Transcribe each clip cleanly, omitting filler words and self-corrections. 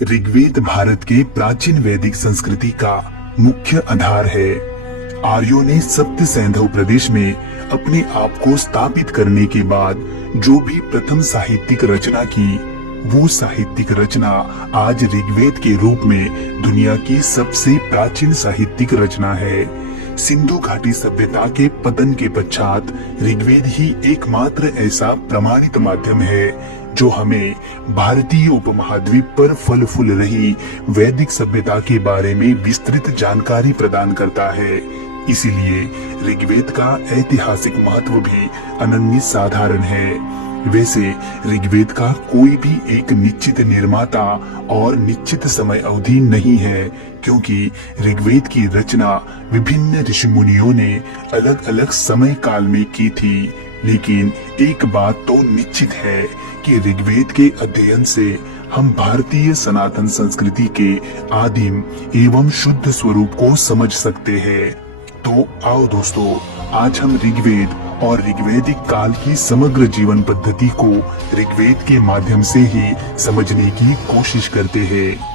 ऋग्वेद भारत के प्राचीन वैदिक संस्कृति का मुख्य आधार है। आर्यों ने सप्त सैंधव प्रदेश में अपने आप को स्थापित करने के बाद जो भी प्रथम साहित्यिक रचना की, वो साहित्यिक रचना आज ऋग्वेद के रूप में दुनिया की सबसे प्राचीन साहित्यिक रचना है। सिंधु घाटी सभ्यता के पतन के पश्चात ऋग्वेद ही एकमात्र ऐसा प्रमाणित माध्यम है जो हमें भारतीय उपमहाद्वीप पर फल फूल रही वैदिक सभ्यता के बारे में विस्तृत जानकारी प्रदान करता है। इसीलिए ऋग्वेद का ऐतिहासिक महत्व भी अनन्य साधारण है। वैसे ऋग्वेद का कोई भी एक निश्चित निर्माता और निश्चित समय अवधि नहीं है, क्योंकि ऋग्वेद की रचना विभिन्न ऋषि मुनियों ने अलग अलग समय काल में की थी। लेकिन एक बात तो निश्चित है कि ऋग्वेद के अध्ययन से हम भारतीय सनातन संस्कृति के आदिम एवं शुद्ध स्वरूप को समझ सकते हैं। तो आओ दोस्तों, आज हम ऋग्वेद और ऋग्वैदिक काल की समग्र जीवन पद्धति को ऋग्वेद के माध्यम से ही समझने की कोशिश करते हैं।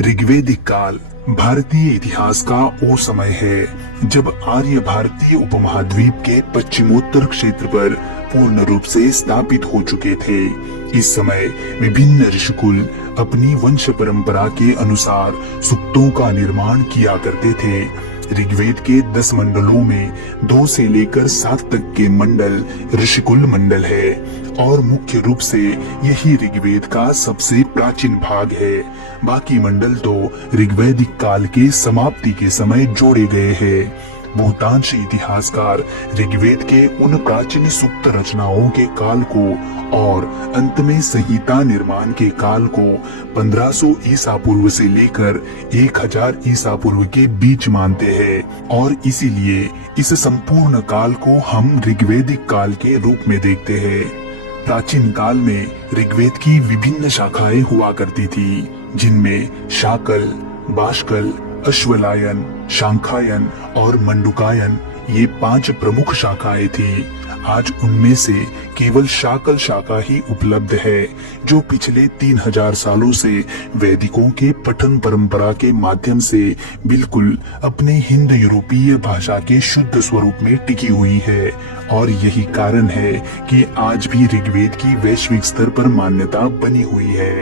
ऋग्वैदिक काल भारतीय इतिहास का वो समय है जब आर्य भारतीय उपमहाद्वीप के पश्चिमोत्तर क्षेत्र पर पूर्ण रूप से स्थापित हो चुके थे। इस समय विभिन्न ऋषिकुल अपनी वंश परंपरा के अनुसार सूक्तों का निर्माण किया करते थे। ऋग्वेद के 10 मंडलों में 2 से लेकर 7 तक के मंडल ऋषिकुल मंडल है और मुख्य रूप से यही ऋग्वेद का सबसे प्राचीन भाग है। बाकी मंडल तो ऋग्वैदिक काल के समाप्ति के समय जोड़े गए हैं। बहुतांश इतिहासकार ऋग्वेद के उन प्राचीन सूक्त रचनाओं के काल को और अंत में संहिता निर्माण के काल को 1500 ईसा पूर्व से लेकर 1000 ईसा पूर्व के बीच मानते हैं और इसीलिए इस संपूर्ण काल को हम ऋग्वैदिक काल के रूप में देखते हैं। प्राचीन काल में ऋग्वेद की विभिन्न शाखाएं हुआ करती थी, जिनमें शाकल, बाष्कल, अश्वलायन, शांखायन और मंडुकायन ये 5 प्रमुख शाखाएं थी। आज उनमें से केवल शाकल शाखा ही उपलब्ध है, जो पिछले 3000 सालों से वैदिकों के पठन परंपरा के माध्यम से बिल्कुल अपने हिंद यूरोपीय भाषा के शुद्ध स्वरूप में टिकी हुई है। और यही कारण है कि आज भी ऋग्वेद की वैश्विक स्तर पर मान्यता बनी हुई है।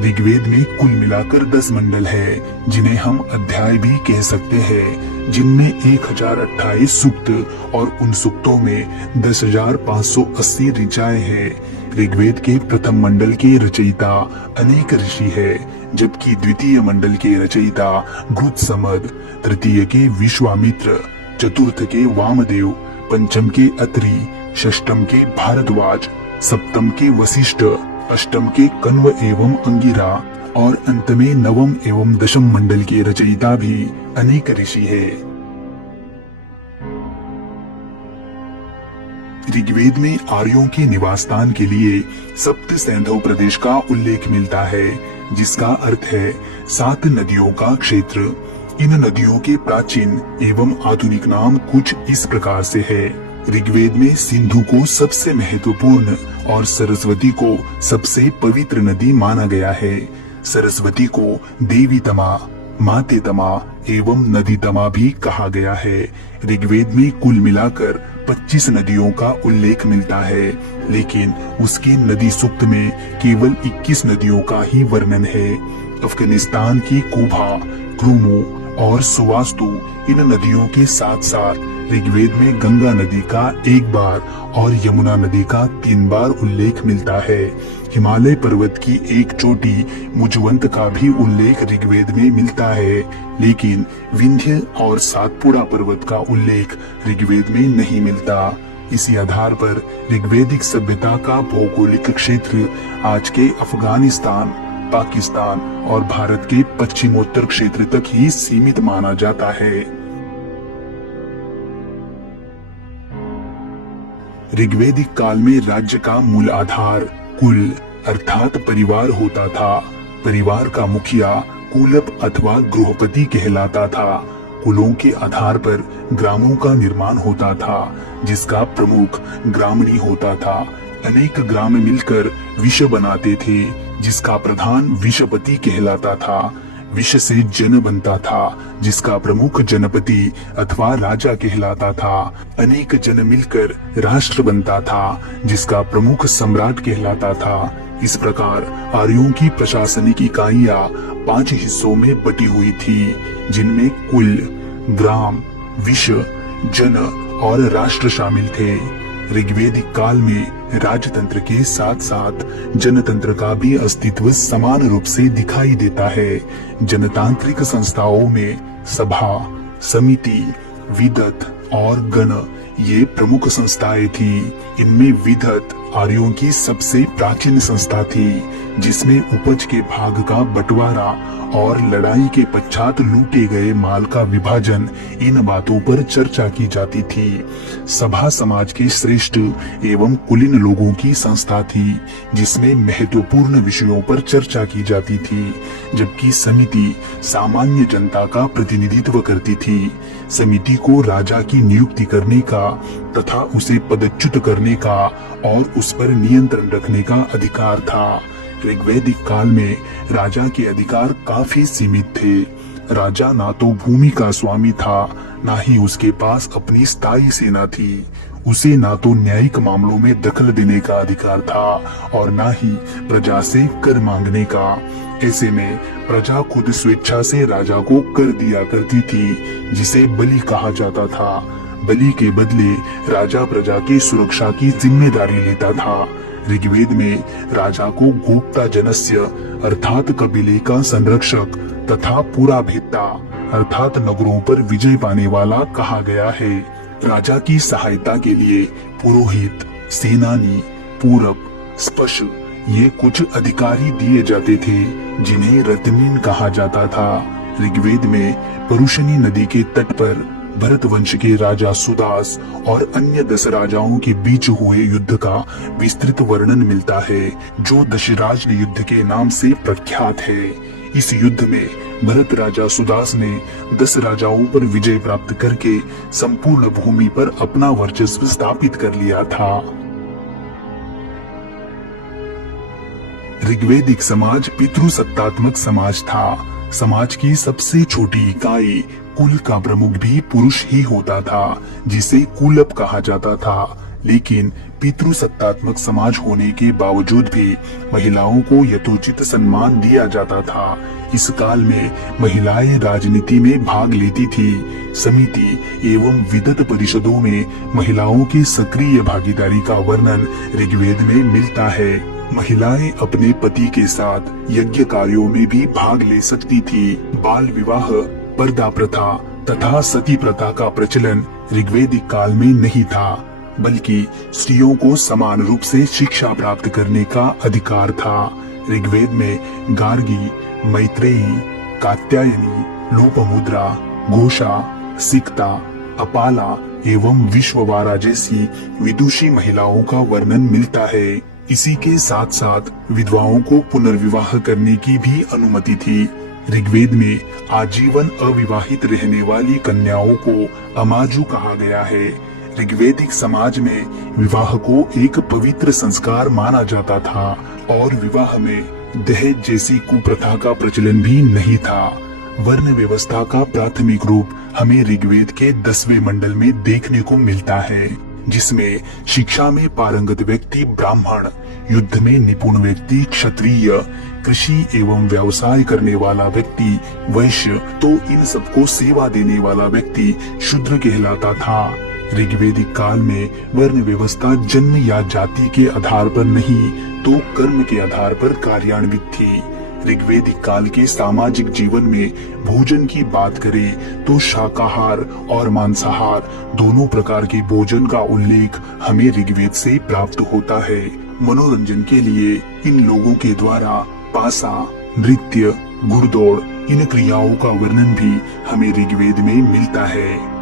ऋग्वेद में कुल मिलाकर 10 मंडल है, जिन्हें हम अध्याय भी कह सकते हैं, जिनमें 1028 सूक्त और उन सूक्तों में 10,580 ऋचाएं हैं। ऋग्वेद के प्रथम मंडल के रचयिता अनेक ऋषि है, जबकि द्वितीय मंडल के रचयिता घृतसमद, तृतीय के विश्वामित्र, चतुर्थ के वामदेव, पंचम के अत्रि, षष्ठम के भारद्वाज, सप्तम के वशिष्ठ, अष्टम के कण्व एवं अंगिरा और अंत में नवम एवं दशम मंडल के रचयिता भी अनेक ऋषि है। ऋग्वेद में आर्यों के निवास स्थान के लिए सप्त सैंधव प्रदेश का उल्लेख मिलता है, जिसका अर्थ है 7 नदियों का क्षेत्र। इन नदियों के प्राचीन एवं आधुनिक नाम कुछ इस प्रकार से है। ऋग्वेद में सिंधु को सबसे महत्वपूर्ण और सरस्वती को सबसे पवित्र नदी माना गया है। सरस्वती को देवी तमा, माते तमा एवं नदी तमा भी कहा गया है। ऋग्वेद में कुल मिलाकर 25 नदियों का उल्लेख मिलता है, लेकिन उसके नदी सूक्त में केवल 21 नदियों का ही वर्णन है। अफगानिस्तान की कुभा, क्रुमु और सुवास्तु इन नदियों के साथ साथ ऋग्वेद में गंगा नदी का 1 बार और यमुना नदी का 3 बार उल्लेख मिलता है। हिमालय पर्वत की एक चोटी मुजवंत का भी उल्लेख ऋग्वेद में मिलता है, लेकिन विंध्य और सातपुड़ा पर्वत का उल्लेख ऋग्वेद में नहीं मिलता। इसी आधार पर ऋग्वैदिक सभ्यता का भौगोलिक क्षेत्र आज के अफगानिस्तान, पाकिस्तान और भारत के पश्चिमोत्तर क्षेत्र तक ही सीमित माना जाता है। ऋग्वैदिक काल में राज्य का मूल आधार कुल अर्थात परिवार होता था। परिवार का मुखिया कुलप अथवा गृहपति कहलाता था। कुलों के आधार पर ग्रामों का निर्माण होता था, जिसका प्रमुख ग्रामणी होता था। अनेक ग्राम मिलकर विष बनाते थे, जिसका प्रधान विषपति कहलाता था। विष से जन बनता था, जिसका प्रमुख जनपति अथवा राजा कहलाता था। अनेक जन मिलकर राष्ट्र बनता था, जिसका प्रमुख सम्राट कहलाता था। इस प्रकार आर्यों की प्रशासनिक इकाइयां 5 हिस्सों में बटी हुई थी, जिनमें कुल, ग्राम, विष, जन और राष्ट्र शामिल थे। ऋग्वेदिक काल में राजतंत्र के साथ साथ जनतंत्र का भी अस्तित्व समान रूप से दिखाई देता है। जनतांत्रिक संस्थाओं में सभा, समिति, विदत और गण ये प्रमुख संस्थाएं थी। इनमें विदत आर्यों की सबसे प्राचीन संस्था थी, जिसमें उपज के भाग का बंटवारा और लड़ाई के पश्चात लूटे गए माल का विभाजन, इन बातों पर चर्चा की जाती थी। सभा समाज के श्रेष्ठ एवं कुलीन लोगों की संस्था थी, जिसमें महत्वपूर्ण विषयों पर चर्चा की जाती थी, जबकि समिति सामान्य जनता का प्रतिनिधित्व करती थी। समिति को राजा की नियुक्ति करने का तथा उसे पदच्युत करने का और उस पर नियंत्रण रखने का अधिकार था। ऋग्वैदिक काल में राजा के अधिकार काफी सीमित थे। राजा ना तो भूमि का स्वामी था, ना ही उसके पास अपनी स्थायी सेना थी। उसे ना तो न्यायिक मामलों में दखल देने का अधिकार था और ना ही प्रजा से कर मांगने का। ऐसे में प्रजा खुद स्वेच्छा से राजा को कर दिया करती थी, जिसे बलि कहा जाता था। बलि के बदले राजा प्रजा की सुरक्षा की जिम्मेदारी लेता था। ऋग्वेद में राजा को गोप्ता जनस्य अर्थात कबीले का संरक्षक तथा पूरा भेत्ता अर्थात नगरों पर विजय पाने वाला कहा गया है। राजा की सहायता के लिए पुरोहित, सेनानी, पूरक, स्पश ये कुछ अधिकारी दिए जाते थे, जिन्हें रत्नीन कहा जाता था। ऋग्वेद में परुशनी नदी के तट पर भरत वंश के राजा सुदास और अन्य 10 राजाओं के बीच हुए युद्ध का विस्तृत वर्णन मिलता है, जो दशराज युद्ध के नाम से प्रख्यात है। इस युद्ध में भरत राजा सुदास ने 10 राजाओं पर विजय प्राप्त करके संपूर्ण भूमि पर अपना वर्चस्व स्थापित कर लिया था। ऋग्वेदिक समाज पितृसत्तात्मक समाज था। समाज की सबसे छोटी इकाई कुल का प्रमुख भी पुरुष ही होता था, जिसे कुलप कहा जाता था। लेकिन पितृसत्तात्मक समाज होने के बावजूद भी महिलाओं को यथोचित सम्मान दिया जाता था। इस काल में महिलाएं राजनीति में भाग लेती थी। समिति एवं विदत परिषदों में महिलाओं की सक्रिय भागीदारी का वर्णन ऋग्वेद में मिलता है। महिलाएं अपने पति के साथ यज्ञ कार्यों में भी भाग ले सकती थी। बाल विवाह, पर्दा प्रथा तथा सती प्रथा का प्रचलन ऋग्वेदिक काल में नहीं था, बल्कि स्त्रियों को समान रूप से शिक्षा प्राप्त करने का अधिकार था। ऋग्वेद में गार्गी, मैत्रेयी, कात्यायनी, लोपमुद्रा, घोषा, सिक्ता, अपाला एवं विश्ववारा जैसी विदुषी महिलाओं का वर्णन मिलता है। इसी के साथ साथ विधवाओं को पुनर्विवाह करने की भी अनुमति थी। ऋग्वेद में आजीवन अविवाहित रहने वाली कन्याओं को अमाजु कहा गया है। ऋग्वेदिक समाज में विवाह को एक पवित्र संस्कार माना जाता था और विवाह में दहेज जैसी कुप्रथा का प्रचलन भी नहीं था। वर्ण व्यवस्था का प्राथमिक रूप हमें ऋग्वेद के 10वें मंडल में देखने को मिलता है, जिसमें शिक्षा में पारंगत व्यक्ति ब्राह्मण, युद्ध में निपुण व्यक्ति क्षत्रिय, कृषि एवं व्यवसाय करने वाला व्यक्ति वैश्य, तो इन सबको सेवा देने वाला व्यक्ति शूद्र कहलाता था। ऋग्वेदिक काल में वर्ण व्यवस्था जन्म या जाति के आधार पर नहीं, तो कर्म के आधार पर कार्यान्वित थी। ऋग्वेदिक काल के सामाजिक जीवन में भोजन की बात करें तो शाकाहार और मांसाहार दोनों प्रकार के भोजन का उल्लेख हमें ऋग्वेद से प्राप्त होता है। मनोरंजन के लिए इन लोगों के द्वारा पासा, नृत्य, घुड़दौड़ इन क्रियाओं का वर्णन भी हमें ऋग्वेद में मिलता है।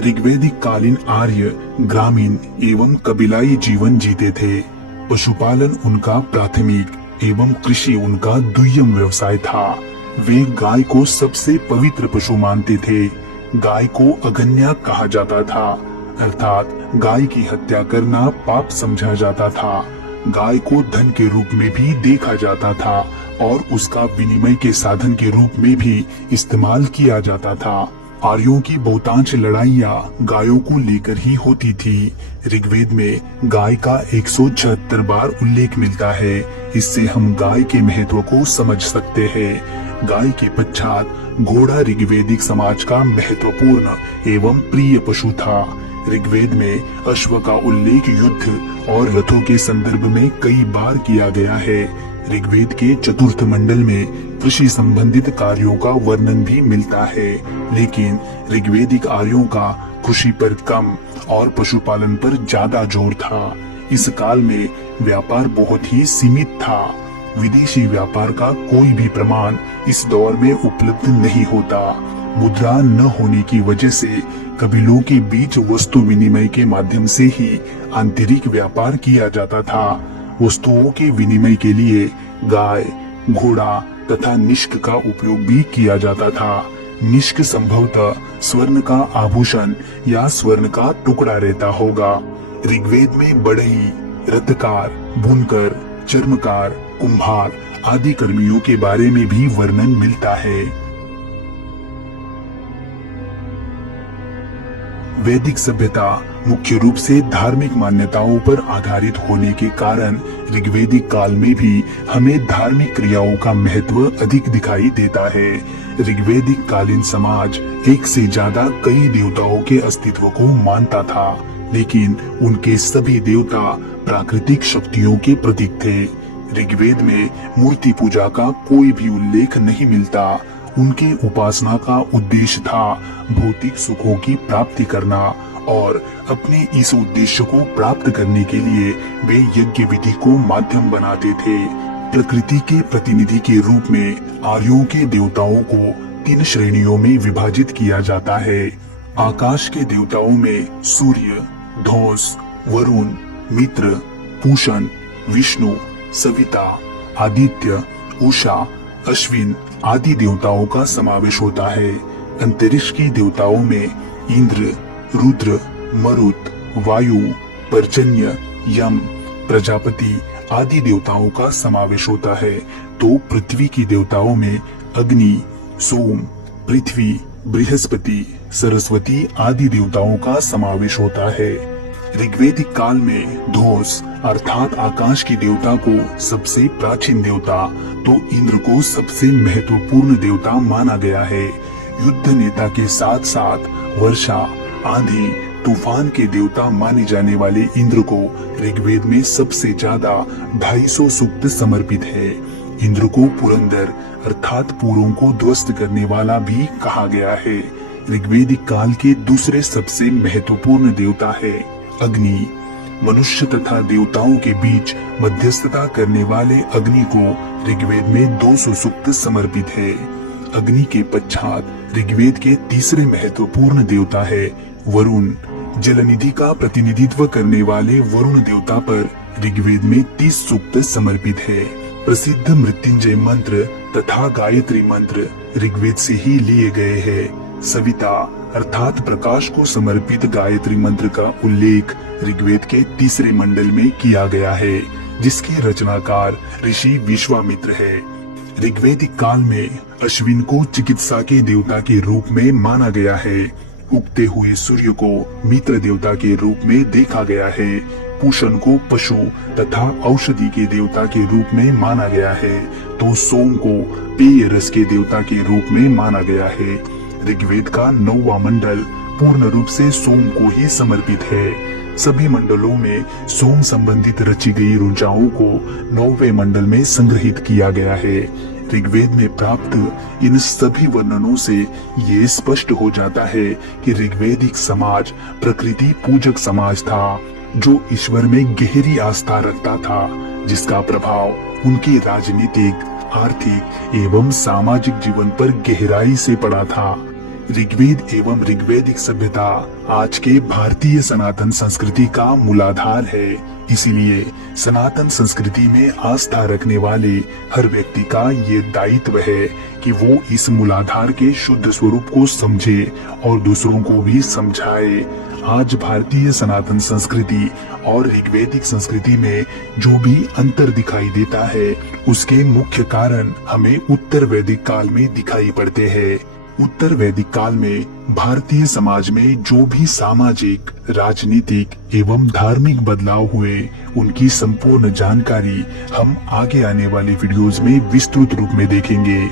ऋग्वेदिक कालीन आर्य ग्रामीण एवं कबीलाई जीवन जीते थे। पशुपालन उनका प्राथमिक एवं कृषि उनका दुय्यम व्यवसाय था। वे गाय को सबसे पवित्र पशु मानते थे। गाय को अगन्या कहा जाता था, अर्थात गाय की हत्या करना पाप समझा जाता था। गाय को धन के रूप में भी देखा जाता था और उसका विनिमय के साधन के रूप में भी इस्तेमाल किया जाता था। आर्यों की बहुतांश लड़ाइयाँ गायों को लेकर ही होती थी। ऋग्वेद में गाय का 176 बार उल्लेख मिलता है। इससे हम गाय के महत्व को समझ सकते हैं। गाय के पश्चात घोड़ा ऋग्वेदिक समाज का महत्वपूर्ण एवं प्रिय पशु था। ऋग्वेद में अश्व का उल्लेख युद्ध और रथों के संदर्भ में कई बार किया गया है। ऋग्वेद के चतुर्थ मंडल में कृषि संबंधित कार्यों का वर्णन भी मिलता है, लेकिन ऋग्वेदिक आर्यों का कृषि पर कम और पशुपालन पर ज्यादा जोर था। इस काल में व्यापार बहुत ही सीमित था। विदेशी व्यापार का कोई भी प्रमाण इस दौर में उपलब्ध नहीं होता। मुद्रा न होने की वजह से कबीलों के बीच वस्तु विनिमय के माध्यम से ही आंतरिक व्यापार किया जाता था। वस्तुओं के विनिमय के लिए गाय, घोड़ा तथा निष्क का उपयोग भी किया जाता था। निष्क संभवतः स्वर्ण का आभूषण या स्वर्ण का टुकड़ा रहता होगा। ऋग्वेद में बढ़ई, रथकार, बुनकर, चर्मकार, कुम्हार आदि कर्मियों के बारे में भी वर्णन मिलता है। वैदिक सभ्यता मुख्य रूप से धार्मिक मान्यताओं पर आधारित होने के कारण ऋग्वेदिक काल में भी हमें धार्मिक क्रियाओं का महत्व अधिक दिखाई देता है। ऋग्वेदिक कालीन समाज एक से ज्यादा कई देवताओं के अस्तित्व को मानता था, लेकिन उनके सभी देवता प्राकृतिक शक्तियों के प्रतीक थे। ऋग्वेद में मूर्ति पूजा का कोई भी उल्लेख नहीं मिलता। उनके उपासना का उद्देश्य था भौतिक सुखों की प्राप्ति करना और अपने इस उद्देश्य को प्राप्त करने के लिए वे यज्ञ विधि को माध्यम बनाते थे। प्रकृति के प्रतिनिधि के रूप में आर्यों के देवताओं को 3 श्रेणियों में विभाजित किया जाता है। आकाश के देवताओं में सूर्य, धौस, वरुण, मित्र, पूषण, विष्णु, सविता, आदित्य, उषा, अश्विन आदि देवताओं का समावेश होता है। अंतरिक्ष के देवताओं में इंद्र, रुद्र, मरुत, वायु, पर्जन्य, यम, प्रजापति आदि देवताओं का समावेश होता है। तो पृथ्वी की देवताओं में अग्नि, सोम, पृथ्वी, बृहस्पति, सरस्वती आदि देवताओं का समावेश होता है। ऋग्वेदिक काल में धौस अर्थात आकाश की देवता को सबसे प्राचीन देवता तो इंद्र को सबसे महत्वपूर्ण देवता माना गया है। युद्ध नेता के साथ साथ वर्षा, आंधी, तूफान के देवता माने जाने वाले इंद्र को ऋग्वेद में सबसे ज्यादा 250 सूक्त समर्पित है। इंद्र को पुरंदर अर्थात पुरों को ध्वस्त करने वाला भी कहा गया है। ऋग्वेदिक काल के दूसरे सबसे महत्वपूर्ण देवता है अग्नि। मनुष्य तथा देवताओं के बीच मध्यस्थता करने वाले अग्नि को ऋग्वेद में 200 सूक्त समर्पित है। अग्नि के पश्चात ऋग्वेद के तीसरे महत्वपूर्ण देवता है वरुण। जलनिधि का प्रतिनिधित्व करने वाले वरुण देवता पर ऋग्वेद में 30 सूक्त समर्पित है। प्रसिद्ध मृत्युंजय मंत्र तथा गायत्री मंत्र ऋग्वेद से ही लिए गए हैं। सविता अर्थात प्रकाश को समर्पित गायत्री मंत्र का उल्लेख ऋग्वेद के तीसरे मंडल में किया गया है, जिसके रचनाकार ऋषि विश्वामित्र है। ऋग्वेदिक काल में अश्विन को चिकित्सा के देवता के रूप में माना गया है। उगते हुए सूर्य को मित्र देवता के रूप में देखा गया है। पूषण को पशु तथा औषधि के देवता के रूप में माना गया है, तो सोम को पेय रस के देवता के रूप में माना गया है। ऋग्वेद का 9वां मंडल पूर्ण रूप से सोम को ही समर्पित है। सभी मंडलों में सोम संबंधित रची गई ऋचाओं को 9वें मंडल में संग्रहित किया गया है। ऋग्वेद में प्राप्त इन सभी वर्णनों से ये स्पष्ट हो जाता है कि ऋग्वेदिक समाज प्रकृति पूजक समाज था, जो ईश्वर में गहरी आस्था रखता था, जिसका प्रभाव उनके राजनीतिक, आर्थिक एवं सामाजिक जीवन पर गहराई से पड़ा था। ऋग्वेद एवं ऋग्वैदिक सभ्यता आज के भारतीय सनातन संस्कृति का मूलाधार है। इसीलिए सनातन संस्कृति में आस्था रखने वाले हर व्यक्ति का ये दायित्व है कि वो इस मूलाधार के शुद्ध स्वरूप को समझे और दूसरों को भी समझाए। आज भारतीय सनातन संस्कृति और ऋग्वैदिक संस्कृति में जो भी अंतर दिखाई देता है, उसके मुख्य कारण हमें उत्तर वैदिक काल में दिखाई पड़ते हैं। उत्तर वैदिक काल में भारतीय समाज में जो भी सामाजिक, राजनीतिक एवं धार्मिक बदलाव हुए, उनकी संपूर्ण जानकारी हम आगे आने वाली वीडियोस में विस्तृत रूप में देखेंगे।